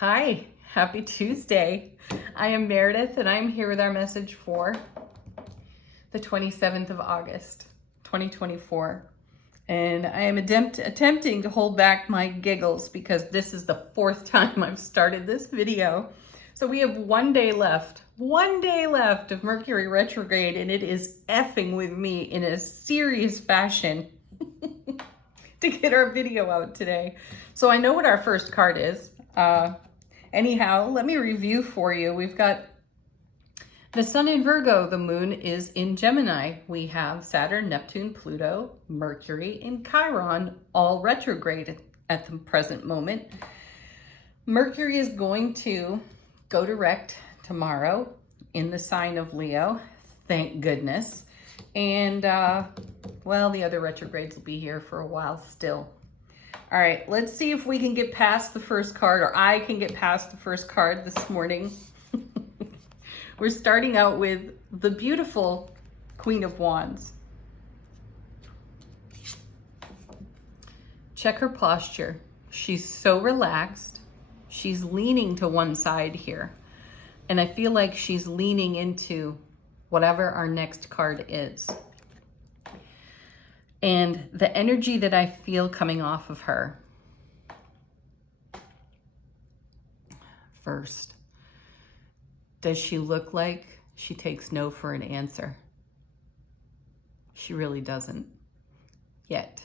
Hi, happy Tuesday. I am Meredith and I'm here with our message for the 27th of August, 2024. And I am attempting to hold back my giggles because this is the fourth time I've started this video. So we have one day left of Mercury retrograde, and it is effing with me in a serious fashion to get our video out today. So I know what our first card is. Anyhow, let me review for you. We've got the sun in Virgo, the moon is in Gemini. We have Saturn, Neptune, Pluto, Mercury, and Chiron all retrograde at the present moment. Mercury is going to go direct tomorrow in the sign of Leo. Thank goodness. And, well, the other retrogrades will be here for a while still. All right, let's see if we can get past the first card, or I can get past the first card this morning. We're starting out with the beautiful Queen of Wands. Check her posture. She's so relaxed. She's leaning to one side here. And I feel like she's leaning into whatever our next card is. And the energy that I feel coming off of her. First, does she look like she takes no for an answer? She really doesn't. Yet,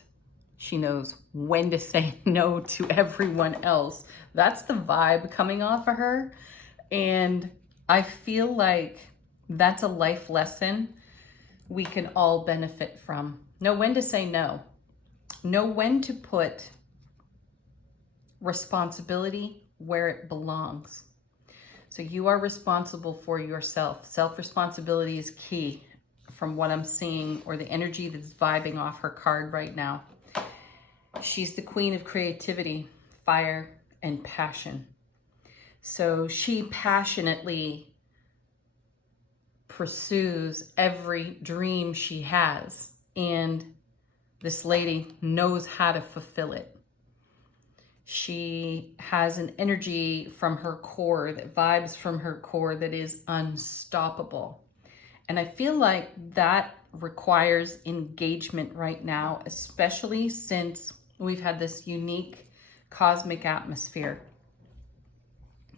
she knows when to say no to everyone else. That's the vibe coming off of her. And I feel like that's a life lesson we can all benefit from. Know when to say no. Know when to put responsibility where it belongs. So you are responsible for yourself. Self-responsibility is key from what I'm seeing, or the energy that's vibing off her card right now. She's the queen of creativity, fire, and passion. So she passionately pursues every dream she has. And this lady knows how to fulfill it. She has an energy from her core, that vibes from her core, that is unstoppable. And I feel like that requires engagement right now, especially since we've had this unique cosmic atmosphere.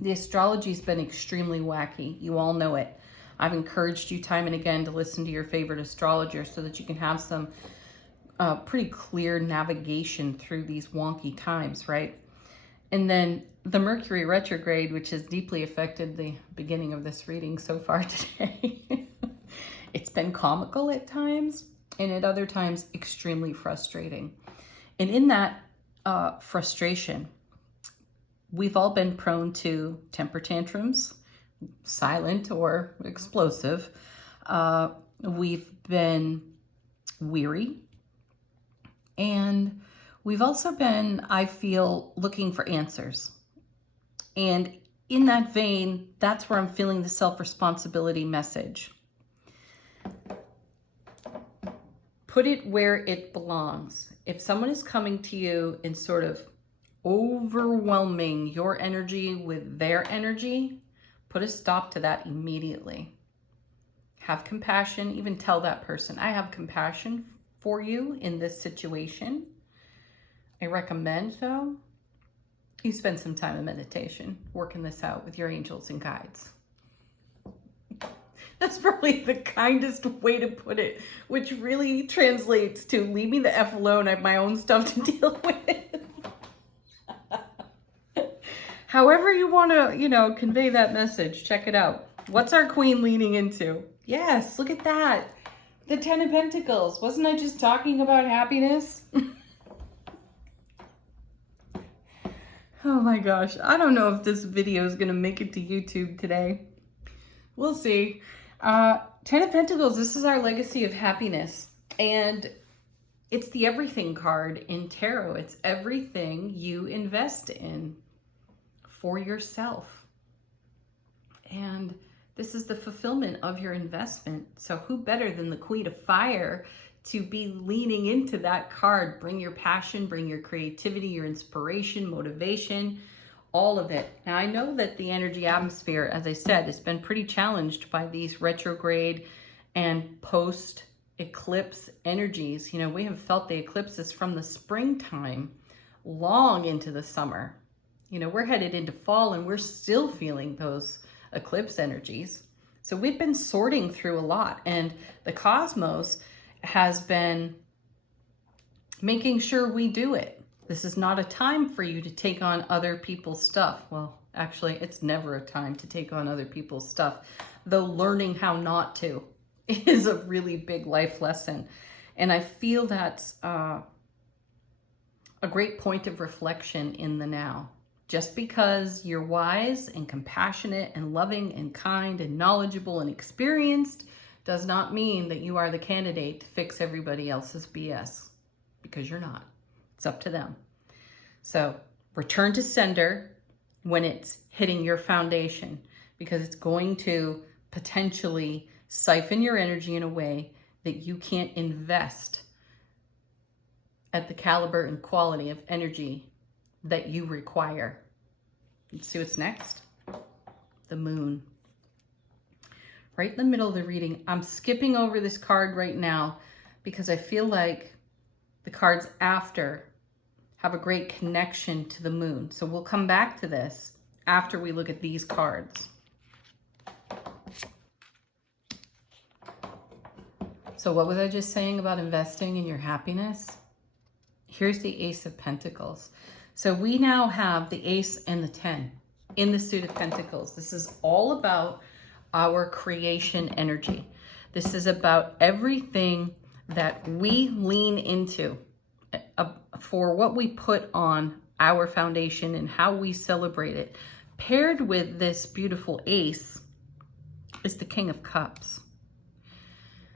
The astrology's been extremely wacky. You all know it. I've encouraged you time and again to listen to your favorite astrologer so that you can have some pretty clear navigation through these wonky times, right? And then the Mercury retrograde, which has deeply affected the beginning of this reading so far today. It's been comical at times, and at other times extremely frustrating. And in that frustration, we've all been prone to temper tantrums, silent or explosive. We've been weary. And we've also been, I feel, looking for answers. And in that vein, that's where I'm feeling the self-responsibility message. Put it where it belongs. If someone is coming to you and sort of overwhelming your energy with their energy, put a stop to that immediately. Have compassion. Even tell that person, I have compassion for you in this situation. I recommend, though, you spend some time in meditation working this out with your angels and guides. That's probably the kindest way to put it, which really translates to leave me the F alone. I have my own stuff to deal with. However you want to, convey that message, check it out. What's our queen leaning into? Yes, look at that. The Ten of Pentacles. Wasn't I just talking about happiness? Oh my gosh. I don't know if this video is going to make it to YouTube today. We'll see. Ten of Pentacles, this is our legacy of happiness. And it's the everything card in tarot. It's everything you invest in for yourself. And this is the fulfillment of your investment. So who better than the Queen of Fire to be leaning into that card? Bring your passion, bring your creativity, your inspiration, motivation, all of it. Now, I know that the energy atmosphere, as I said, has been pretty challenged by these retrograde and post-eclipse energies. You know, we have felt the eclipses from the springtime long into the summer. You know, we're headed into fall and we're still feeling those eclipse energies. So we've been sorting through a lot, and the cosmos has been making sure we do it. This is not a time for you to take on other people's stuff. Well, actually, it's never a time to take on other people's stuff, though learning how not to is a really big life lesson. And I feel that's a great point of reflection in the now. Just because you're wise and compassionate and loving and kind and knowledgeable and experienced does not mean that you are the candidate to fix everybody else's BS, because you're not. It's up to them. So return to sender when it's hitting your foundation, because it's going to potentially siphon your energy in a way that you can't invest at the caliber and quality of energy that you require. Let's see what's next. The moon. Right in the middle of the reading. I'm skipping over this card right now because I feel like the cards after have a great connection to the moon. So we'll come back to this after we look at these cards. So what was I just saying about investing in your happiness? Here's the Ace of Pentacles. So we now have the Ace and the 10 in the suit of Pentacles. This is all about our creation energy. This is about everything that we lean into for what we put on our foundation and how we celebrate it. Paired with this beautiful Ace is the King of Cups.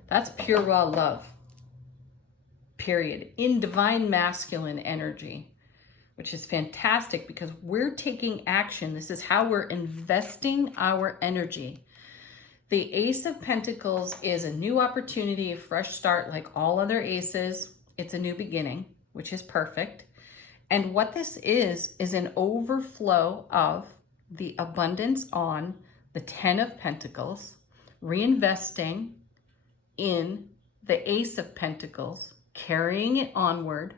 That's pure raw love, period, in divine masculine energy, which is fantastic because we're taking action. This is how we're investing our energy. The Ace of Pentacles is a new opportunity, a fresh start, like all other aces. It's a new beginning, which is perfect. And what this is an overflow of the abundance on the 10 of Pentacles, reinvesting in the Ace of Pentacles, carrying it onward,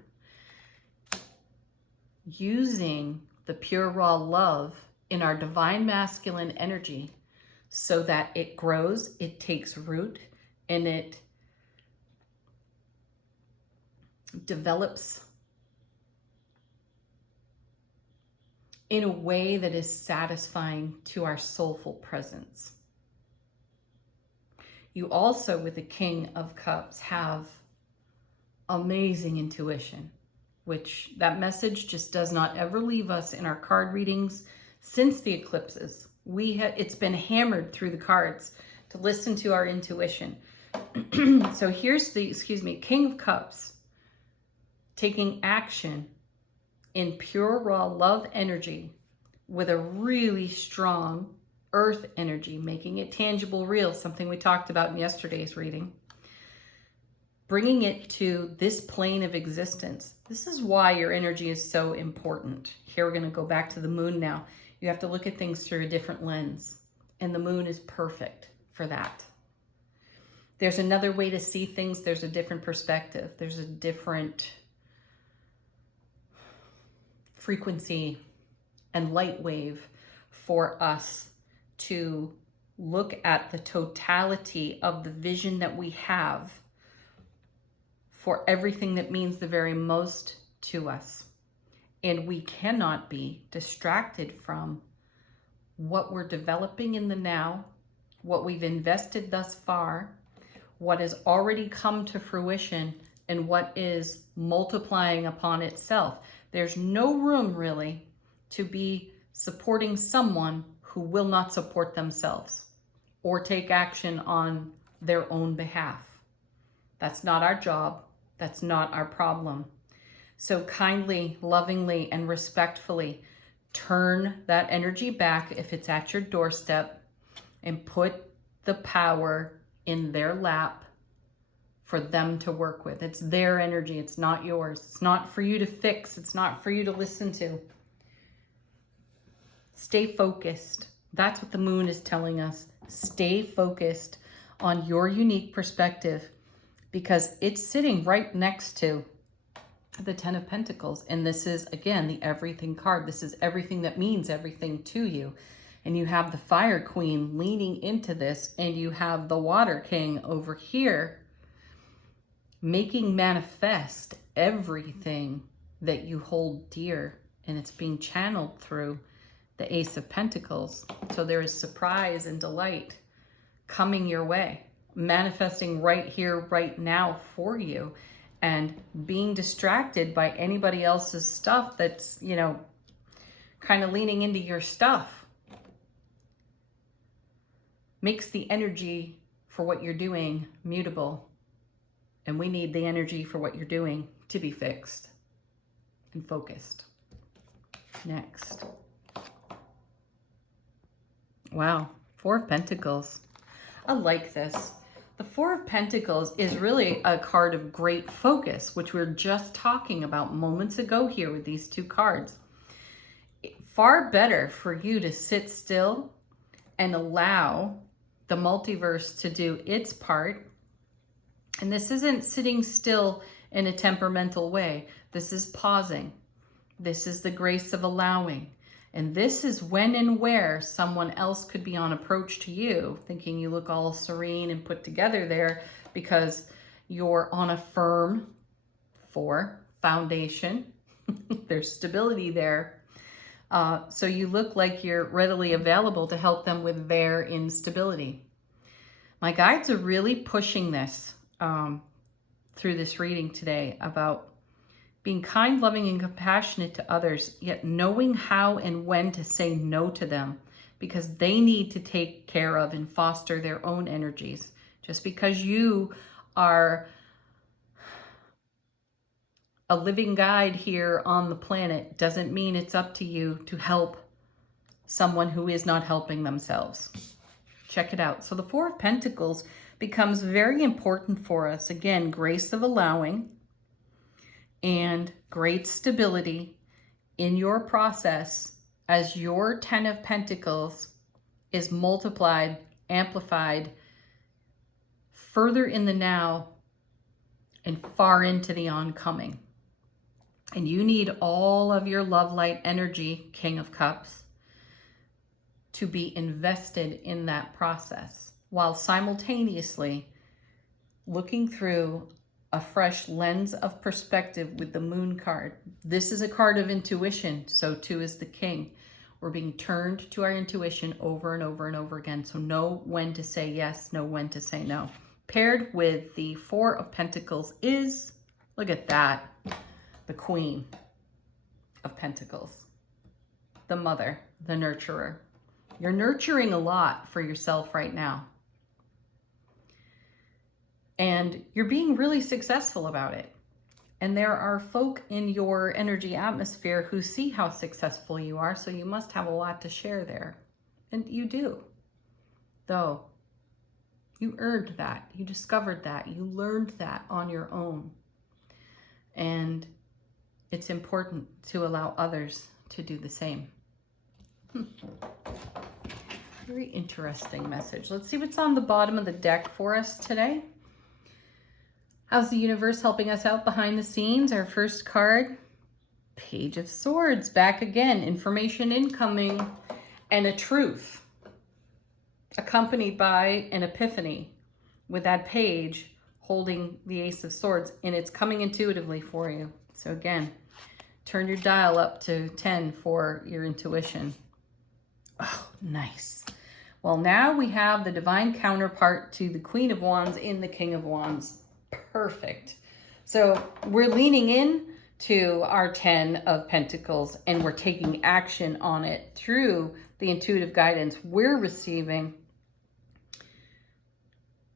using the pure raw love in our divine masculine energy so that it grows, it takes root, and it develops in a way that is satisfying to our soulful presence. You also, with the King of Cups, have amazing intuition, which that message just does not ever leave us in our card readings since the eclipses. It's been hammered through the cards to listen to our intuition. So here's the, King of Cups taking action in pure raw love energy with a really strong earth energy, making it tangible, real, something we talked about in yesterday's reading, bringing it to this plane of existence. This is why your energy is so important. Here we're going to go back to the moon now. You have to look at things through a different lens, and the moon is perfect for that. There's another way to see things. There's a different perspective. There's a different frequency and light wave for us to look at the totality of the vision that we have for everything that means the very most to us. And we cannot be distracted from what we're developing in the now, what we've invested thus far, what has already come to fruition, and what is multiplying upon itself. There's no room really to be supporting someone who will not support themselves or take action on their own behalf. That's not our job. That's not our problem. So kindly, lovingly, and respectfully turn that energy back if it's at your doorstep and put the power in their lap for them to work with. It's their energy. It's not yours. It's not for you to fix. It's not for you to listen to. Stay focused. That's what the moon is telling us. Stay focused on your unique perspective, because it's sitting right next to the Ten of Pentacles. And this is, again, the everything card. This is everything that means everything to you. And you have the Fire Queen leaning into this, and you have the Water King over here making manifest everything that you hold dear. And it's being channeled through the Ace of Pentacles. So there is surprise and delight coming your way, manifesting right here, right now for you, and being distracted by anybody else's stuff that's, you know, kind of leaning into your stuff makes the energy for what you're doing mutable. And we need the energy for what you're doing to be fixed and focused. Next. Wow, Four of Pentacles. I like this. The Four of Pentacles is really a card of great focus, which we are just talking about moments ago here with these two cards. Far better for you to sit still and allow the multiverse to do its part. And this isn't sitting still in a temperamental way. This is pausing. This is the grace of allowing. And this is when and where someone else could be on approach to you, thinking you look all serene and put together there because you're on a firm foundation. There's stability there. So you look like you're readily available to help them with their instability. My guides are really pushing this through this reading today about being kind, loving, and compassionate to others, yet knowing how and when to say no to them, because they need to take care of and foster their own energies. Just because you are a living guide here on the planet doesn't mean it's up to you to help someone who is not helping themselves. Check it out. So the Four of Pentacles becomes very important for us. Again, grace of allowing and great stability in your process as your Ten of Pentacles is multiplied, amplified, further in the now and far into the oncoming. And you need all of your love light energy, King of Cups, to be invested in that process while simultaneously looking through a fresh lens of perspective with the Moon card. This is a card of intuition, so too is the King. We're being turned to our intuition over and over and over again. So know when to say yes, know when to say no. Paired with the Four of Pentacles is, look at that, the Queen of Pentacles, the mother, the nurturer. You're nurturing a lot for yourself right now. And you're being really successful about it. And there are folk in your energy atmosphere who see how successful you are, so you must have a lot to share there. And you do. Though, you earned that. You discovered that. You learned that on your own. And it's important to allow others to do the same. Very interesting message. Let's see what's on the bottom of the deck for us today. How's the universe helping us out behind the scenes? Our first card, Page of Swords, back again. Information incoming and a truth, accompanied by an epiphany with that page holding the Ace of Swords, and it's coming intuitively for you. So again, turn your dial up to 10 for your intuition. Oh, nice. Well, now we have the divine counterpart to the Queen of Wands in the King of Wands. Perfect. So we're leaning in to our 10 of Pentacles, and we're taking action on it through the intuitive guidance we're receiving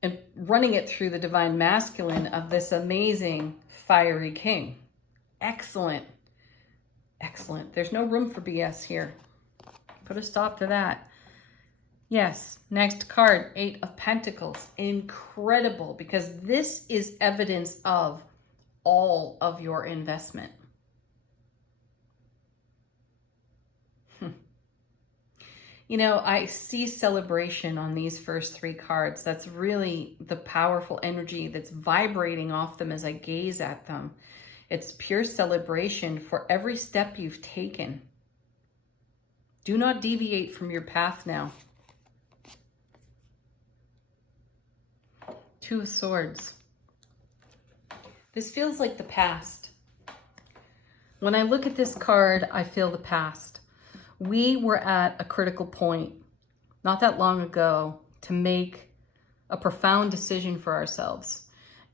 and running it through the divine masculine of this amazing fiery king. Excellent. Excellent. There's no room for BS here. Put a stop to that. Yes, next card, Eight of Pentacles. Incredible, because this is evidence of all of your investment. You know, I see celebration on these first three cards. That's really the powerful energy that's vibrating off them as I gaze at them. It's pure celebration for every step you've taken. Do not deviate from your path now. Two of Swords. This feels like the past. When I look at this card, I feel the past. We were at a critical point not that long ago to make a profound decision for ourselves.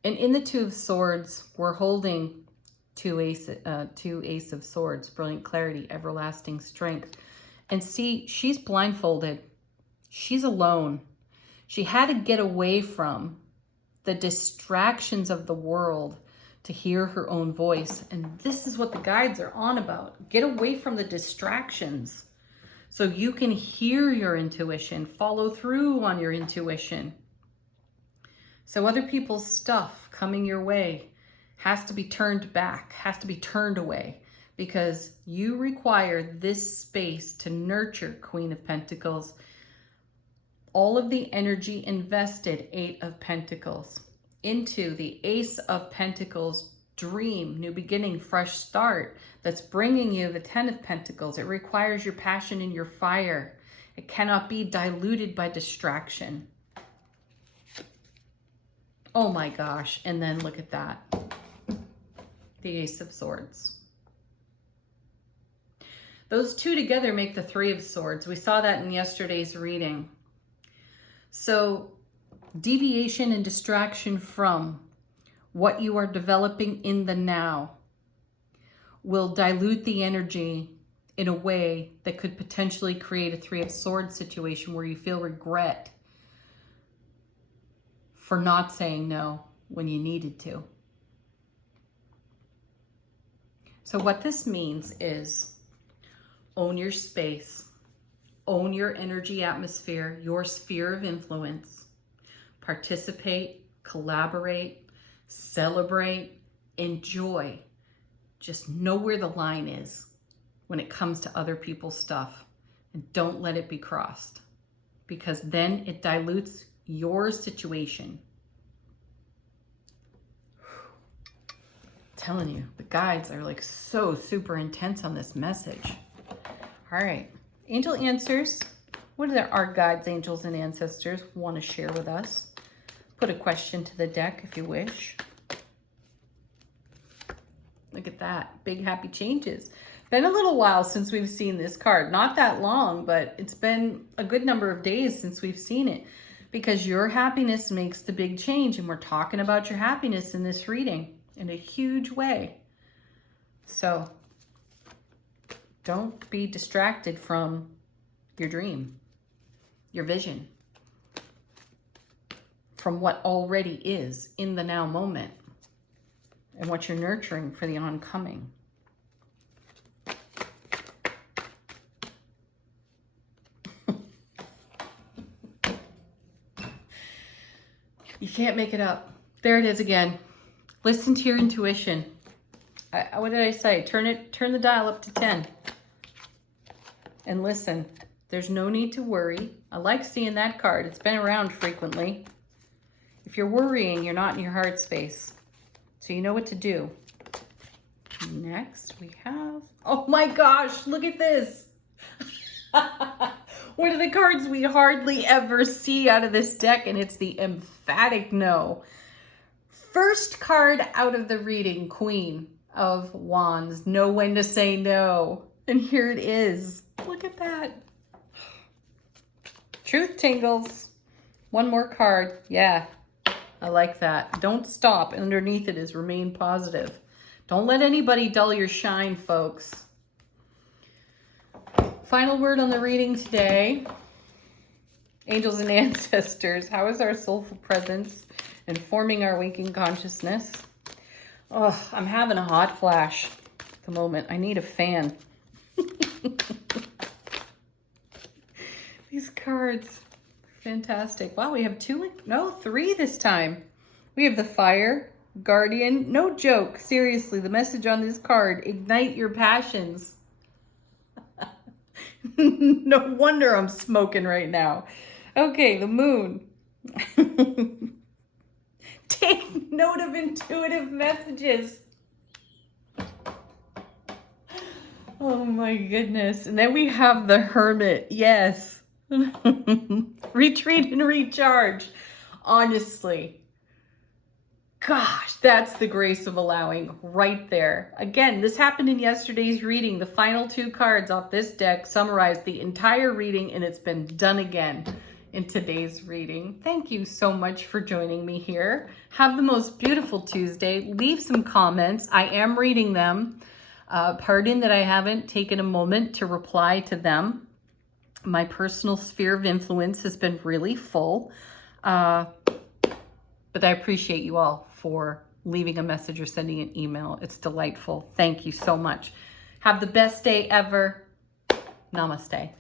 And in the Two of Swords, we're holding two Ace of Swords, brilliant clarity, everlasting strength. And see, she's blindfolded. She's alone. She had to get away from the distractions of the world to hear her own voice. And this is what the guides are on about. Get away from the distractions so you can hear your intuition, follow through on your intuition. So other people's stuff coming your way has to be turned back, has to be turned away, because you require this space to nurture, Queen of Pentacles. All of the energy invested, Eight of Pentacles, into the Ace of Pentacles dream, new beginning, fresh start, that's bringing you the Ten of Pentacles. It requires your passion and your fire. It cannot be diluted by distraction. Oh my gosh. And then look at that. The Ace of Swords. Those two together make the Three of Swords. We saw that in yesterday's reading. So deviation and distraction from what you are developing in the now will dilute the energy in a way that could potentially create a Three of Swords situation where you feel regret for not saying no when you needed to. So what this means is own your space, own your energy atmosphere, your sphere of influence, participate, collaborate, celebrate, enjoy. Just know where the line is when it comes to other people's stuff, and don't let it be crossed, because then it dilutes your situation. I'm telling you, the guides are like so super intense on this message. All right, angel answers. What are our guides, angels, and ancestors want to share with us? Put a question to the deck if you wish. Look at that, big happy changes. Been a little while since we've seen this card. Not that long, but it's been a good number of days since we've seen it, because your happiness makes the big change. And we're talking about your happiness in this reading in a huge way. So don't be distracted from your dream, your vision, from what already is in the now moment and what you're nurturing for the oncoming. You can't make it up. There it is again. Listen to your intuition. What did I say? Turn the dial up to 10 and listen. There's no need to worry. I like seeing that card. It's been around frequently. If you're worrying, you're not in your heart space. So you know what to do. Next we have, oh my gosh, look at this. One of the cards we hardly ever see out of this deck, and it's the emphatic no. First card out of the reading, Queen of Wands. Know when to say no. And here it is. Look at that. Truth tingles. One more card. Yeah, I like that. Don't stop. Underneath it is remain positive. Don't let anybody dull your shine, folks. Final word on the reading today. Angels and ancestors, how is our soulful presence informing our waking consciousness? Oh, I'm having a hot flash at the moment. I need a fan. These cards, fantastic. Wow, we have three this time. We have the Fire, Guardian. No joke, seriously, the message on this card, ignite your passions. No wonder I'm smoking right now. Okay, the moon. Take note of intuitive messages. Oh my goodness. And then we have the Hermit. Yes. Retreat and recharge. Honestly. Gosh, that's the grace of allowing right there. Again, this happened in yesterday's reading. The final 2 cards off this deck summarize the entire reading, and it's been done again in today's reading. Thank you so much for joining me here. Have the most beautiful Tuesday. Leave some comments. I am reading them. Pardon that I haven't taken a moment to reply to them. My personal sphere of influence has been really full. But I appreciate you all for leaving a message or sending an email. It's delightful. Thank you so much. Have the best day ever. Namaste.